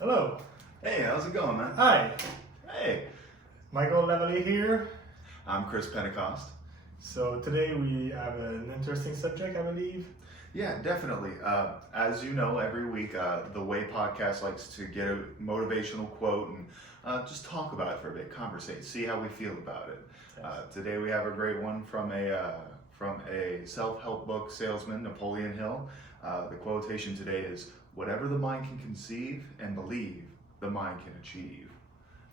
Hello. Hey, how's it going, man? Hi. Hey, Michael Levely here. I'm Chris Pentecost. So today we have an interesting subject, I believe. Yeah, definitely. As you know, every week, the Way podcast likes to get a motivational quote and just talk about it for a bit, conversate, see how we feel about it. Yes. Today we have a great one from a self-help book salesman, Napoleon Hill. The quotation today is, "Whatever the mind can conceive and believe, the mind can achieve."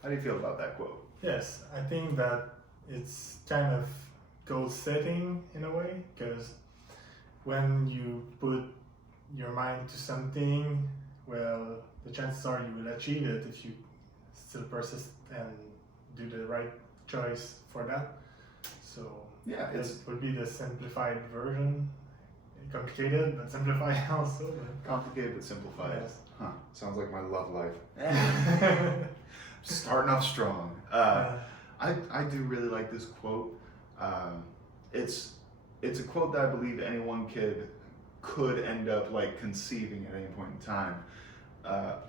How do you feel about that quote? Yes, I think that it's kind of goal setting in a way, because when you put your mind to something, well, the chances are you will achieve it if you still persist and do the right choice for that. So Yeah, this would be the simplified version. Complicated, but simplified also. complicated but simplified. Yes. Huh, sounds like my love life. Starting off strong. I do really like this quote. It's a quote that I believe any one kid could end up like conceiving at any point in time.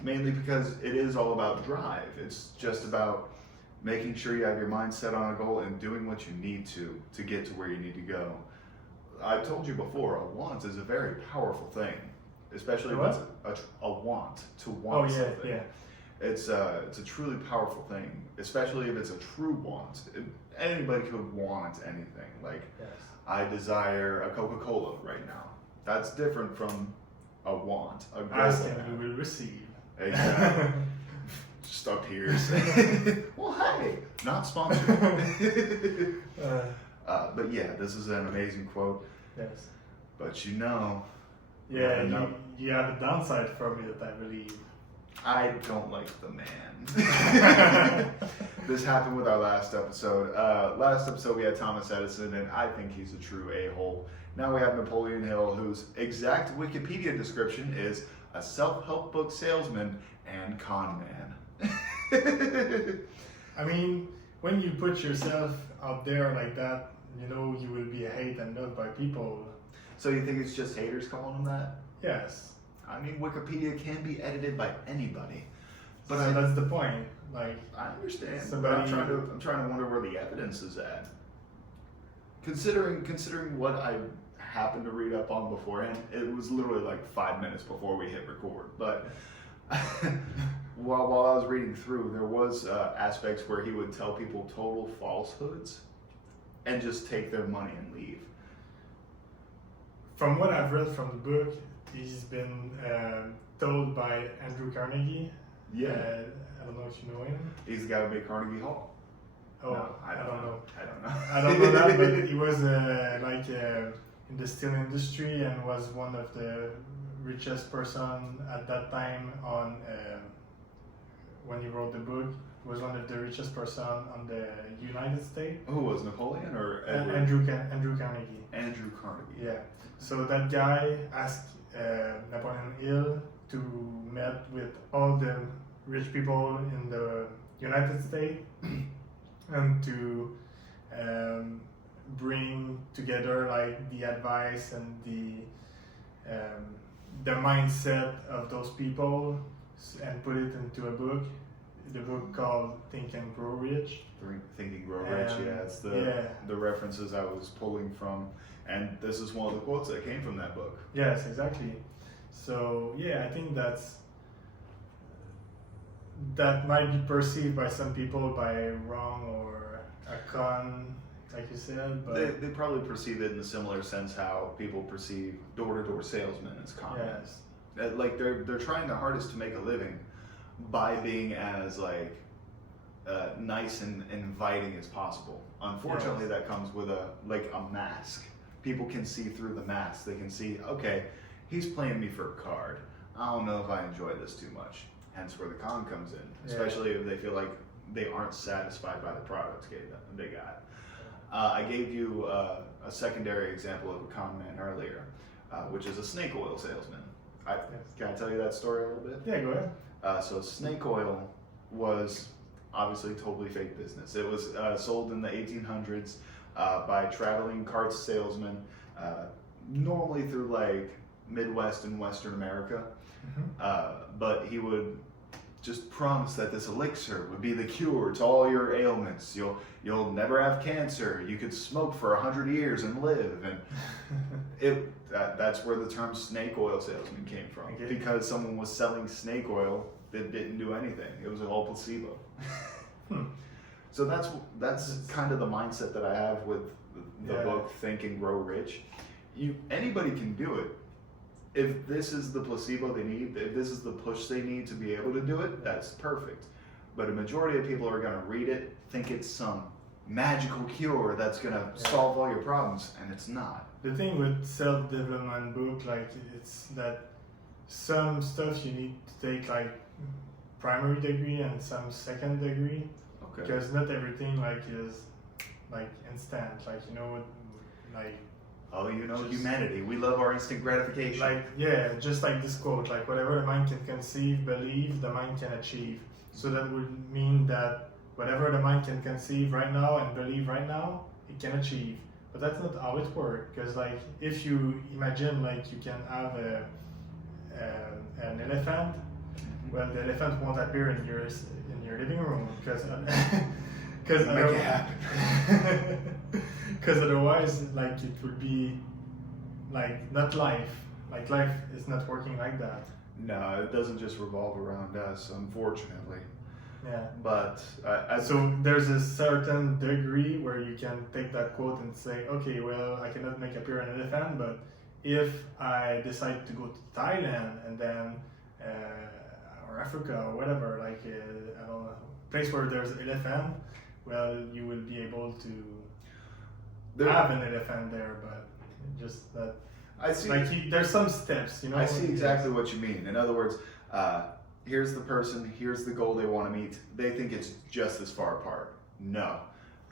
Mainly because it is all about drive. It's just about making sure you have your mind set on a goal and doing what you need to get to where you need to go. I told you before, a want is a very powerful thing, especially if it's a want to want something. Yeah. It's a truly powerful thing, especially if it's a true want. Anybody could want anything. Like, Yes. I desire a Coca-Cola right now. That's different from a want. A goal. Ask and you will receive. Exactly. Just up here. Well, hey, not sponsored. But yeah, this is an amazing quote. Yes. But you know, Yeah, no. you have a downside from it, I believe. I don't like the man. This happened with our last episode. Last episode we had Thomas Edison, and I think he's a true a-hole. Now we have Napoleon Hill, whose exact Wikipedia description is a self-help book salesman and con man. I mean, when you put yourself out there like that, you know you will be hated and loved by people. So you think it's just haters calling him that? Yes. I mean, Wikipedia can be edited by anybody. But So that's the point. Like, I understand. Somebody- But I'm trying to wonder where the evidence is at. Considering what I happened to read up on beforehand, it was literally like 5 minutes before we hit record. But while I was reading through, there was aspects where he would tell people total falsehoods and just take their money and leave. from what I've read from the book, he's been told by Andrew Carnegie. Yeah. I don't know if you know him. He's got to be Carnegie Hall. Oh, No, I don't know. I don't know. I don't know that, but he was in the steel industry and was one of the richest person at that time on when he wrote the book. He was one of the richest person on the United States. Who was Napoleon or Edward? Andrew Carnegie. Andrew Carnegie. Yeah. So that guy asked Napoleon Hill to meet with all the rich people in the United States and to bring together like the advice and the mindset of those people and put it into a book. The book called Think and Grow Rich. Think and Grow Rich, yeah, it's the references I was pulling from, and this is one of the quotes that came from that book. Yes, exactly. So yeah, I think that might be perceived by some people by wrong or a con, like you said, but They probably perceive it in a similar sense how people perceive door-to-door salesmen as con. yes, Like they're trying their hardest to make a living by being as like nice and inviting as possible. Unfortunately, Yes. that comes with a mask. People can see through the mask. They can see, okay, he's playing me for a card. I don't know if I enjoy this too much. Hence where the con comes in, especially if they feel like they aren't satisfied by the products they got. I gave you a secondary example of a con man earlier, which is a snake oil salesman. Can I tell you that story a little bit? Yeah, go ahead. So snake oil was obviously totally fake business. It was sold in the 1800s by traveling cart salesmen, normally through like Midwest and Western America. Mm-hmm. But he would just promise that this elixir would be the cure to all your ailments. You'll never have cancer. You could smoke for 100 years and live. And that's where the term snake oil salesman came from. Okay. Because someone was selling snake oil that didn't do anything. It was all placebo. So that's kind of the mindset that I have with the book Think and Grow Rich. Anybody can do it. If this is the placebo they need, if this is the push they need to be able to do it, that's perfect. But a majority of people are going to read it, think it's some magical cure that's going to solve all your problems, and it's not. The thing with self-development book, like, it's that some stuff you need to take like primary degree and some second degree. Okay. Because not everything like is like instant, like, you know, like. Oh, you know, just, humanity. We love our instant gratification. Like, yeah, just like this quote, like, whatever the mind can conceive, believe, the mind can achieve. So that would mean that whatever the mind can conceive right now and believe right now, it can achieve. But that's not how it works. Because, like, if you imagine, like, you can have an elephant, well, the elephant won't appear in your living room because make it happen. Because otherwise, like, it would be like not life. Like, life is not working like that. No, it doesn't just revolve around us, unfortunately. Yeah. But so there's a certain degree where you can take that quote and say, okay, well, I cannot make appear an elephant, but if I decide to go to Thailand and then or Africa or whatever, like I don't know, place where there's an elephant, well, you will be able to have an elephant there, but just that. I see. Like, there's some steps, you know. I see exactly what you mean. In other words, here's the person, here's the goal they want to meet. They think it's just this far apart. No,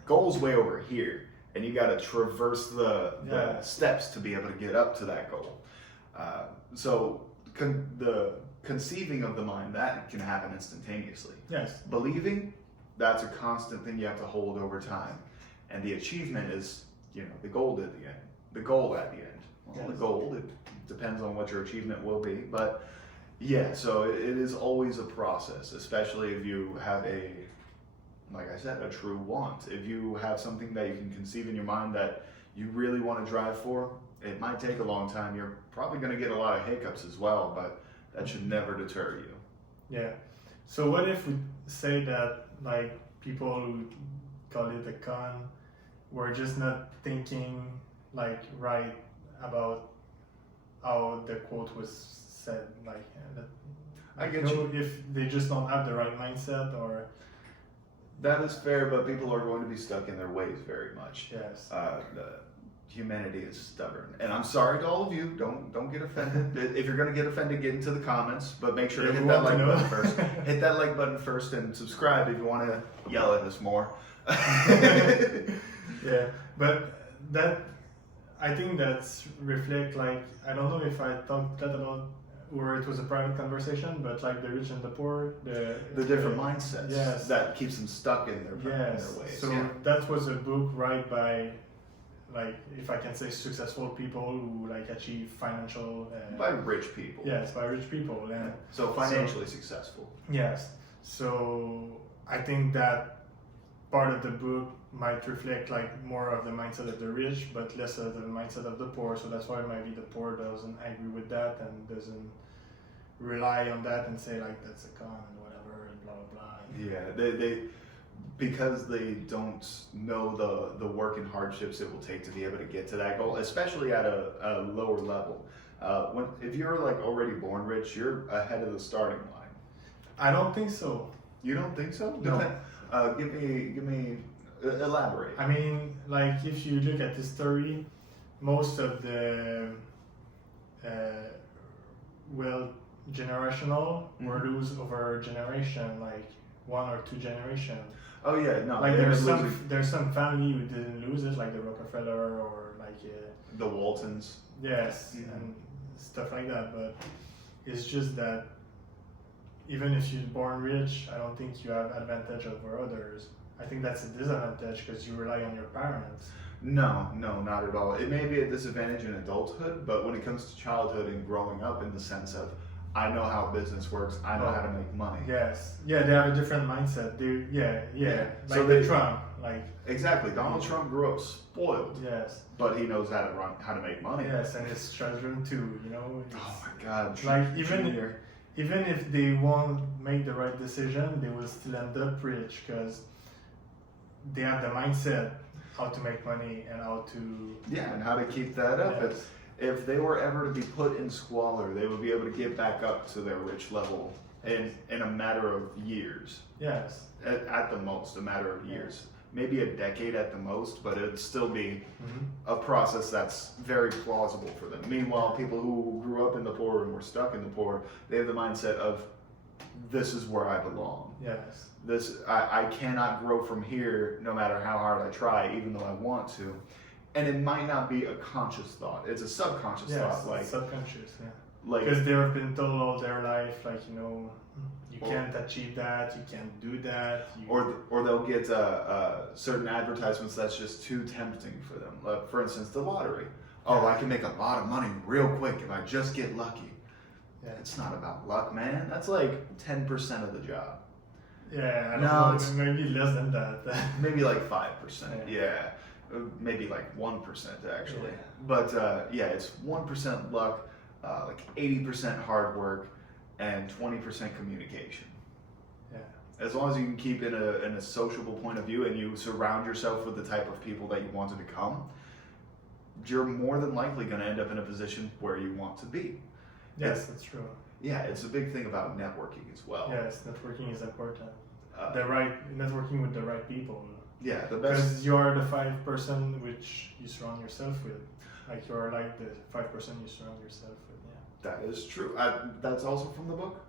goal's way over here, and you got to traverse the steps to be able to get up to that goal. So the conceiving of the mind, that can happen instantaneously. Yes. Believing, that's a constant thing you have to hold over time, and the achievement is, you know, the goal at the end. The goal at the end. Well, the goal, it depends on what your achievement will be, but yeah, so it is always a process, especially if you have like I said, a true want. If you have something that you can conceive in your mind that you really want to drive for, it might take a long time. You're probably going to get a lot of hiccups as well, but that should never deter you. Yeah. So what if we say that, like, people who call it a con were just not thinking, like, right about how the quote was said, like, I get you. If they just don't have the right mindset, or that is fair, but people are going to be stuck in their ways very much. yes, humanity is stubborn, and I'm sorry to all of you. Don't get offended. If you're going to get offended, get into the comments, but make sure to hit that like button first. Hit that like button first, and subscribe if you want to yell at us more. Yeah, but that, I think that's reflect, like, I don't know if I talked that about, or it was a private conversation, but like the rich and the poor, the different mindsets, yes, that keeps them stuck in their ways. So that was a book right by, like, if I can say, successful people who, like, achieve financial by rich people. Yes, by rich people. And so financially successful. Yes. So I think that part of the book might reflect, like, more of the mindset of the rich, but less of the mindset of the poor. So that's why maybe the poor doesn't agree with that and doesn't rely on that and say, like, that's a con and whatever and blah blah blah. Yeah, they because they don't know the work and hardships it will take to be able to get to that goal, especially at a lower level. If you're, like, already born rich, you're ahead of the starting line. I don't think so. You don't think so? No. Give me elaborate. I mean, like, if you look at history, most of the generational were lose over generation, like 1 or 2 generations. Oh yeah, no. Like, there's some family who didn't lose it, like the Rockefeller or like the Waltons. Yes, and stuff like that. But it's just that even if you're born rich, I don't think you have advantage over others. I think that's a disadvantage because you rely on your parents. No, not at all. It may be a disadvantage in adulthood, but when it comes to childhood and growing up, in the sense of, I know how business works. I know how to make money. Yes. Yeah, they have a different mindset. Yeah. Like So the Trump, like. Exactly. Donald Trump grew up spoiled. Yes. But he knows how to make money. Yes, and his children too. You know. Oh my God. Like even if they won't make the right decision, they will still end up rich because they have the mindset how to make money and how to. Yeah, and how to keep that up. Yes. If they were ever to be put in squalor, they would be able to get back up to their rich level in a matter of years. Yes. At the most, a matter of years. Maybe a decade at the most, but it'd still be a process that's very plausible for them. Meanwhile, people who grew up in the poor and were stuck in the poor, they have the mindset of, this is where I belong. Yes. I cannot grow from here no matter how hard I try, even though I want to. And it might not be a conscious thought. It's a subconscious thought. Like subconscious, yeah. Like, because they have been told all their life, like, you know, you can't achieve that, you can't do that. Or they'll get certain advertisements that's just too tempting for them. Like, for instance, the lottery. Oh, I can make a lot of money real quick if I just get lucky. Yeah. It's not about luck, man. That's like 10% of the job. Yeah, I don't know, it's maybe less than that. Maybe like 5%. Yeah. Maybe like 1% actually. Yeah. But it's 1% luck, like 80% hard work, and 20% communication. Yeah. As long as you can keep in a sociable point of view and you surround yourself with the type of people that you want to become, you're more than likely going to end up in a position where you want to be. Yes, that's true. Yeah, it's a big thing about networking as well. Yes, networking is important. Networking with the right people. Yeah, the best. Because you are the 5% which you surround yourself with. Like you're like the 5% you surround yourself with. Yeah. That is true. That's also from the book.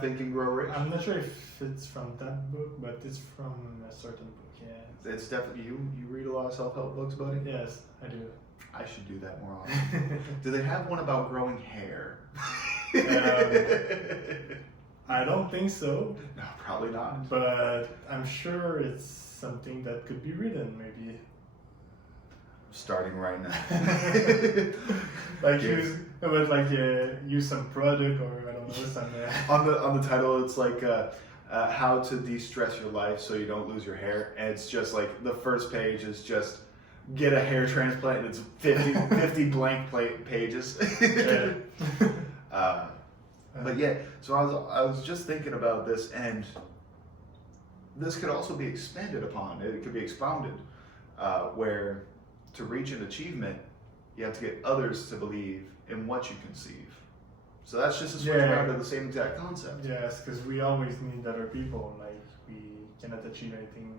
Think and Grow Rich. I'm not sure if it's from that book, but it's from a certain book. Yeah. It's definitely you. You read a lot of self-help books, buddy. Yes, I do. I should do that more often. Do they have one about growing hair? I don't think so. No, probably not. But I'm sure it's something that could be written, maybe. Starting right now. Like use some product or I don't know some. On the title, it's like how to de-stress your life so you don't lose your hair, and it's just like the first page is just get a hair transplant, and it's 50 blank pages. But yeah, so I was just thinking about this, and this could also be expanded upon. It could be expounded, where to reach an achievement, you have to get others to believe in what you conceive. So that's just a switch around to the same exact concept. Yes, because we always need other people. Like we cannot achieve anything.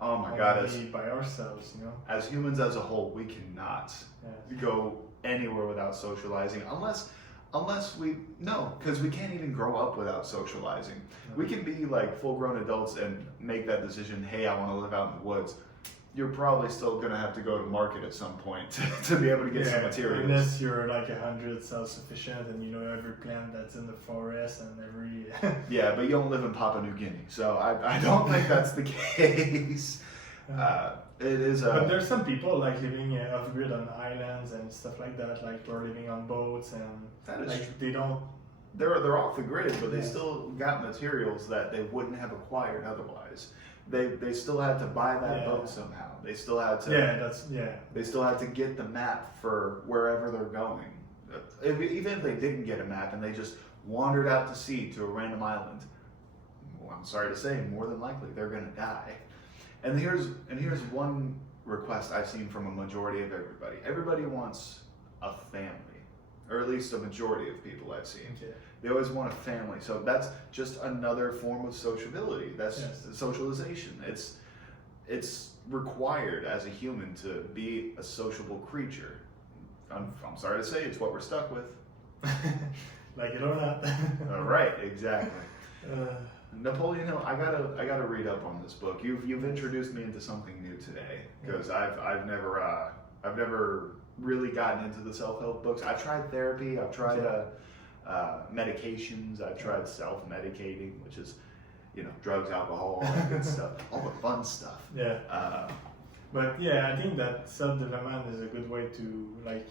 Oh my God! By ourselves, you know. As humans as a whole, we cannot go anywhere without socializing, unless because we can't even grow up without socializing. No. We can be like full-grown adults and make that decision. Hey, I want to live out in the woods. You're probably still gonna have to go to market at some point to be able to get some materials. Unless you're like 100 self-sufficient and you know every plant that's in the forest and every. Yeah, but you don't live in Papua New Guinea, so I don't think that's the case. It is. But there's some people like living off grid on islands and stuff like that. Like we're living on boats and that is like they don't. They're off the grid, but they still got materials that they wouldn't have acquired otherwise. They still had to buy that boat somehow. They still had to. They still had to get the map for wherever they're going. Even if they didn't get a map and they just wandered out to sea to a random island, well, I'm sorry to say, more than likely they're gonna die. And here's one request I've seen from a majority of everybody. Everybody wants a family, or at least a majority of people I've seen. Okay. They always want a family. So that's just another form of sociability. That's socialization. It's required as a human to be a sociable creature. I'm sorry to say, it's what we're stuck with. Like it or not. Right, exactly. Napoleon Hill, I gotta read up on this book. You've introduced me into something new today, because I've never really gotten into the self-help books. I've tried therapy. I've tried medications. I've tried self-medicating, which is, drugs, alcohol, all that good stuff, all the fun stuff. Yeah. But yeah, I think that self-development is a good way to like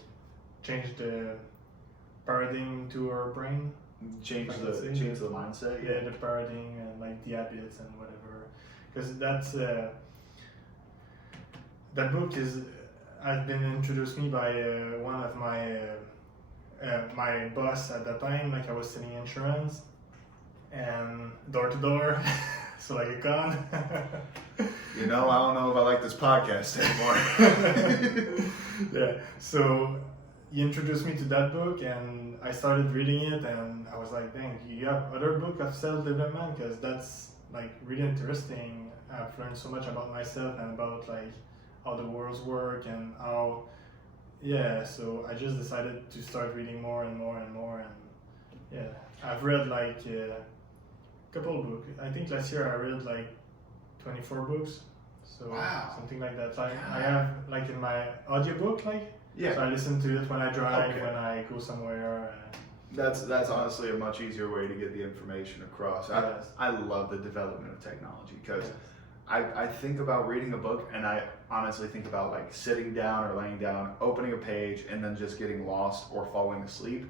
change the paradigm to our brain. change if I can say. the mindset. Yeah, the paradigm and like the habits and whatever. Because that book has been introduced me by one of my boss at that time. Like I was selling insurance and door to door, so like a con. I don't know if I like this podcast anymore. Yeah, so he introduced me to that book and I started reading it and I was like, dang, you have other book of self-development? Because that's like really interesting. I've learned so much about myself and about like how the worlds work and how, so I just decided to start reading more and more and more, and I've read like a couple of books. I think last year I read like 24 books, so wow. Something like that. Like I have like in my audiobook, like so I listen to it when I drive, when I go somewhere. That's honestly a much easier way to get the information across. Yes. I love the development of technology because I think about reading a book and I honestly think about like sitting down or laying down, opening a page and then just getting lost or falling asleep.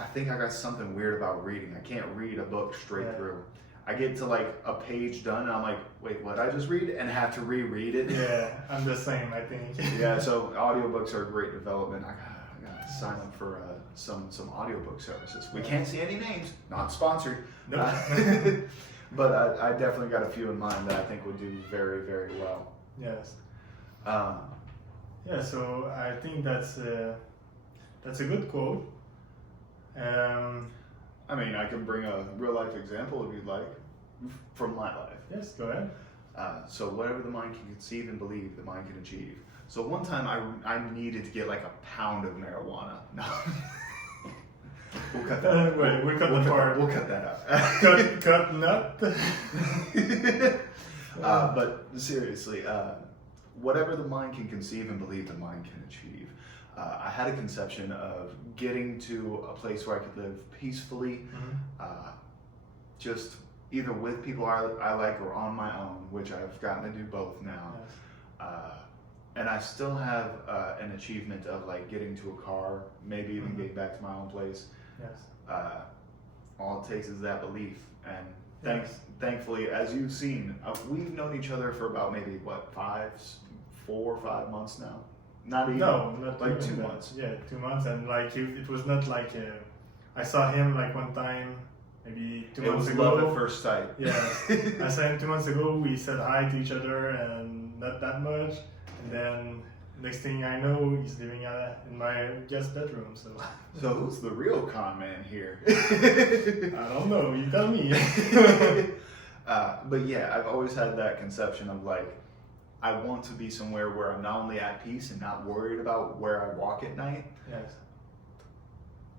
I think I got something weird about reading. I can't read a book straight through. I get to like a page done and I'm like, wait, what did I just read? And have to reread it. Yeah, I'm the same, I think. Yeah, so audiobooks are a great development. I gotta sign up for some audiobook services. We can't see any names, not sponsored. Nope. But I definitely got a few in mind that I think would do very, very well. Yes. So I think that's a good quote. I mean, I can bring a real life example if you'd like from my life. Yes, go ahead. So whatever the mind can conceive and believe, the mind can achieve. So one time I needed to get like a pound of marijuana. No. We'll cut that. Wait, we cut the part. We'll cut that out. cut nut. But seriously, whatever the mind can conceive and believe, the mind can achieve. I had a conception of getting to a place where I could live peacefully, just either with people I like or on my own, which I've gotten to do both now. Yes. And I still have an achievement of like getting to a car, maybe even getting back to my own place. Yes. All it takes is that belief. And thankfully, as you've seen, we've known each other for about maybe 4 or 5 months now. Not even. No, not like even 2 that. months. Yeah, 2 months, and like it was not like I saw him like one time, maybe 2 months ago. It was love at first sight. Yeah, I saw him 2 months ago. We said hi to each other, and not that much. And then next thing I know, he's living in my guest bedroom. So who's the real con man here? I don't know. You tell me. But yeah, I've always had that conception of like, I want to be somewhere where I'm not only at peace and not worried about where I walk at night. Yes.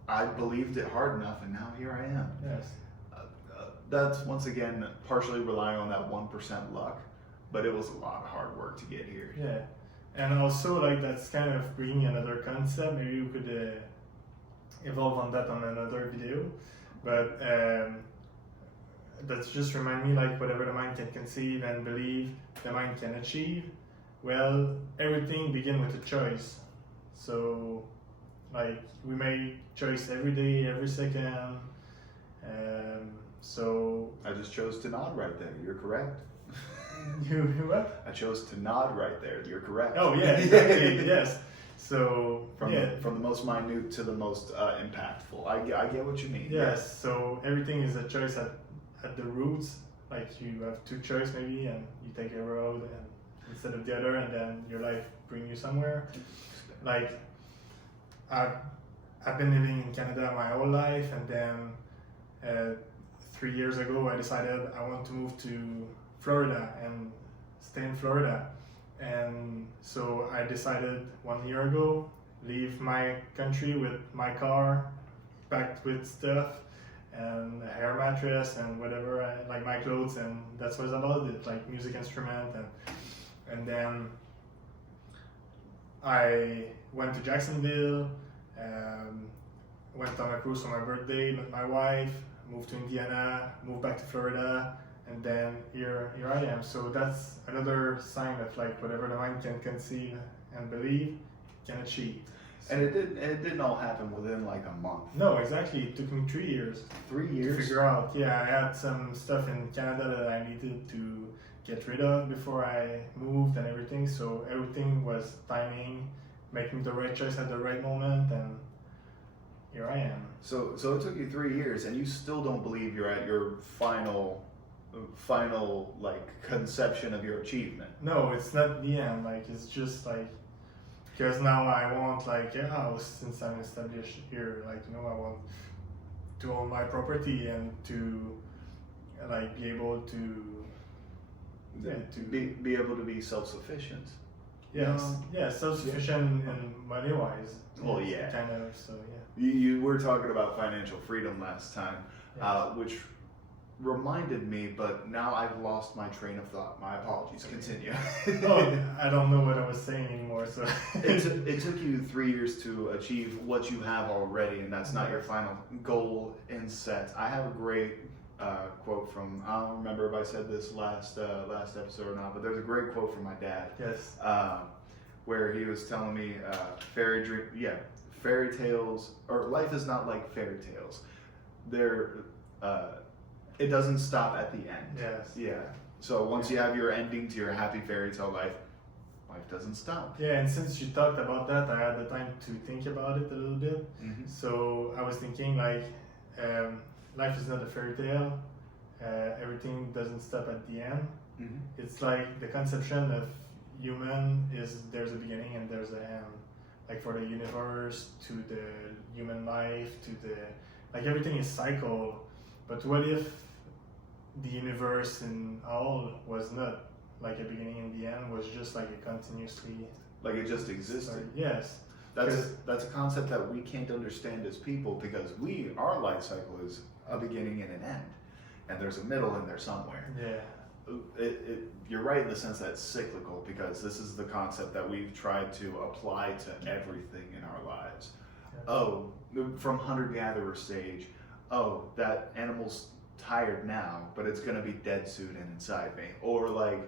I believed it hard enough, and now here I am. Yes. That's once again partially relying on that 1% luck, but it was a lot of hard work to get here. Yeah, and also like that's kind of bringing another concept. Maybe we could evolve on that on another video, but that's just remind me like whatever the mind can conceive and believe, the mind can achieve. Well, everything begins with a choice. So, like we make choice every day, every second. So I just chose to nod right there. You're correct. You what? I chose to nod right there. You're correct. Oh yeah, exactly. Yes. So from the most minute to the most impactful. I get what you mean. Yes. So everything is a choice at the roots. Like you have two choices maybe, and you take a road and instead of the other, and then your life bring you somewhere. Like I've been living in Canada my whole life, and then 3 years ago I decided I want to move to Florida and stay in Florida. And so I decided 1 year ago, leave my country with my car, packed with stuff, and a hair mattress and whatever, like my clothes, and that's what it's about it, like music instrument. And then I went to Jacksonville, went on a cruise for my birthday, met my wife, moved to Indiana, moved back to Florida, and then here I am. So that's another sign of like whatever the mind can conceive and believe can achieve. And it didn't all happen within like a month. No, exactly. It took me 3 years. 3 To years. figure out. Yeah, I had some stuff in Canada that I needed to get rid of before I moved and everything. So everything was timing, making the right choice at the right moment, and here I am. So it took you 3 years, and you still don't believe you're at your final like conception of your achievement. No, it's not the end. Like, it's just like, because now I want like a house since I'm established here. Like, you know, I want to own my property and to like be able to Be able to be self-sufficient. yes, No. yeah, self-sufficient and money wise. Well, yeah. Kind of. So yeah. You were talking about financial freedom last time, Yes. which reminded me, but now I've lost my train of thought. My apologies. Continue. Oh, I don't know what I was saying anymore. So It took you 3 years to achieve what you have already, and that's not your final goal in set. I have a great quote from, I don't remember if I said this last episode or not, but there's a great quote from my dad. yes. Where he was telling me fairy tales, or life is not like fairy tales. It doesn't stop at the end. Yes. Yeah. So once you have your ending to your happy fairy tale life doesn't stop. Yeah, and since you talked about that, I had the time to think about it a little bit. Mm-hmm. So I was thinking like, life is not a fairy tale. Everything doesn't stop at the end. Mm-hmm. It's like the conception of human is there's a beginning and there's an end. Like for the universe to the human life to the like everything is cycle. But what if the universe in all was not like a beginning and the end, was just like a continuously Like it just existed. Yes. That's a concept that we can't understand as people, because our life cycle is a beginning and an end, and there's a middle in there somewhere. Yeah. You're right in the sense that it's cyclical, because this is the concept that we've tried to apply to everything in our lives. Yeah. Oh, from hunter-gatherer stage, oh, that animal's tired now, but it's going to be dead soon and inside me. Or like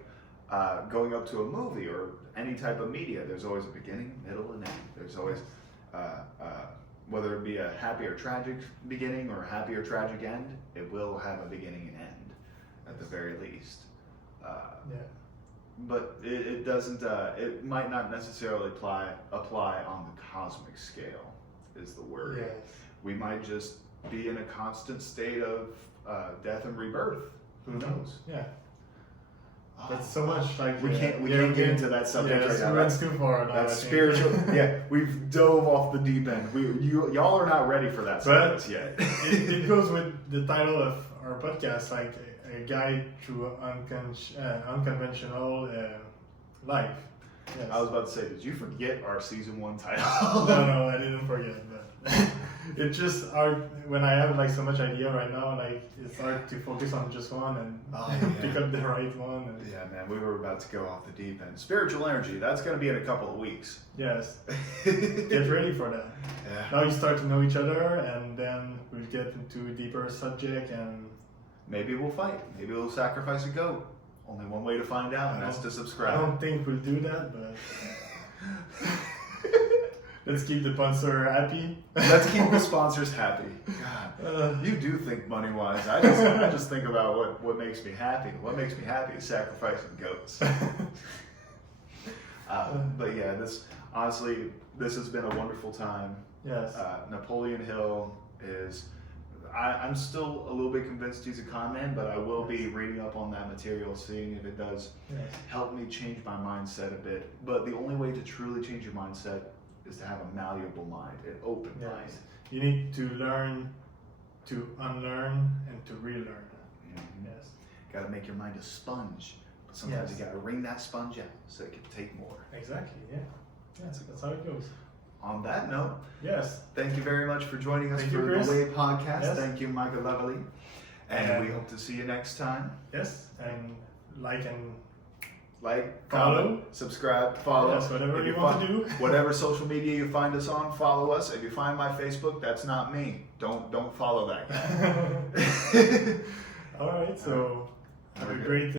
going up to a movie or any type of media, there's always a beginning, middle, and end. There's always, whether it be a happy or tragic beginning or a happy or tragic end, it will have a beginning and end at the very least. Yeah. But it doesn't, it might not necessarily apply on the cosmic scale, is the word. Yes. We might just be in a constant state of death and rebirth. Who knows? Yeah. That's so much like we can't get into that subject right now. That's too far. Now, That's spiritual. Yeah, we've dove off the deep end. Y'all are not ready for that subject yet. it goes with the title of our podcast, like a guide to unconventional life. Yes. I was about to say, did you forget our season 1 title? No, I didn't forget. But it's just hard when I have like so much idea right now. Like it's hard to focus on just one and pick up the right one. And Yeah, man, we were about to go off the deep end. Spiritual energy, that's going to be in a couple of weeks. yes, get ready for that. Yeah. Now you start to know each other, and then we'll get into a deeper subject. And Maybe we'll fight. Maybe we'll sacrifice a goat. Only one way to find out, and that's to I subscribe. don't think we'll do that, but let's keep the sponsor happy. Let's keep the sponsors happy. God, you do think money wise. I just think about what makes me happy. What makes me happy is sacrificing goats. But yeah, this has been a wonderful time. Yes. Napoleon Hill is. I'm still a little bit convinced he's a con man, but I will be reading up on that material, seeing if it does Yes. help me change my mindset a bit. But the only way to truly change your mindset is to have a malleable mind, an open mind. Yes. You need to learn to unlearn and to relearn. Mhm. Yes. Got to make your mind a sponge, but sometimes Yes. you got to wring that sponge out so it can take more. Exactly. Yeah. That's how it goes. On that note, Yes. thank you very much for joining us Thank for you, Chris. the Way Podcast. Yes. Thank you, Michael Lovely. And And- we hope to see you next time. Yes. And like and Like, Follow. comment, subscribe, follow. Yes, whatever If you want to do. Whatever social media you find us on, follow us. If you find my Facebook, that's not me. Don't follow that guy. All right. So have a Okay. great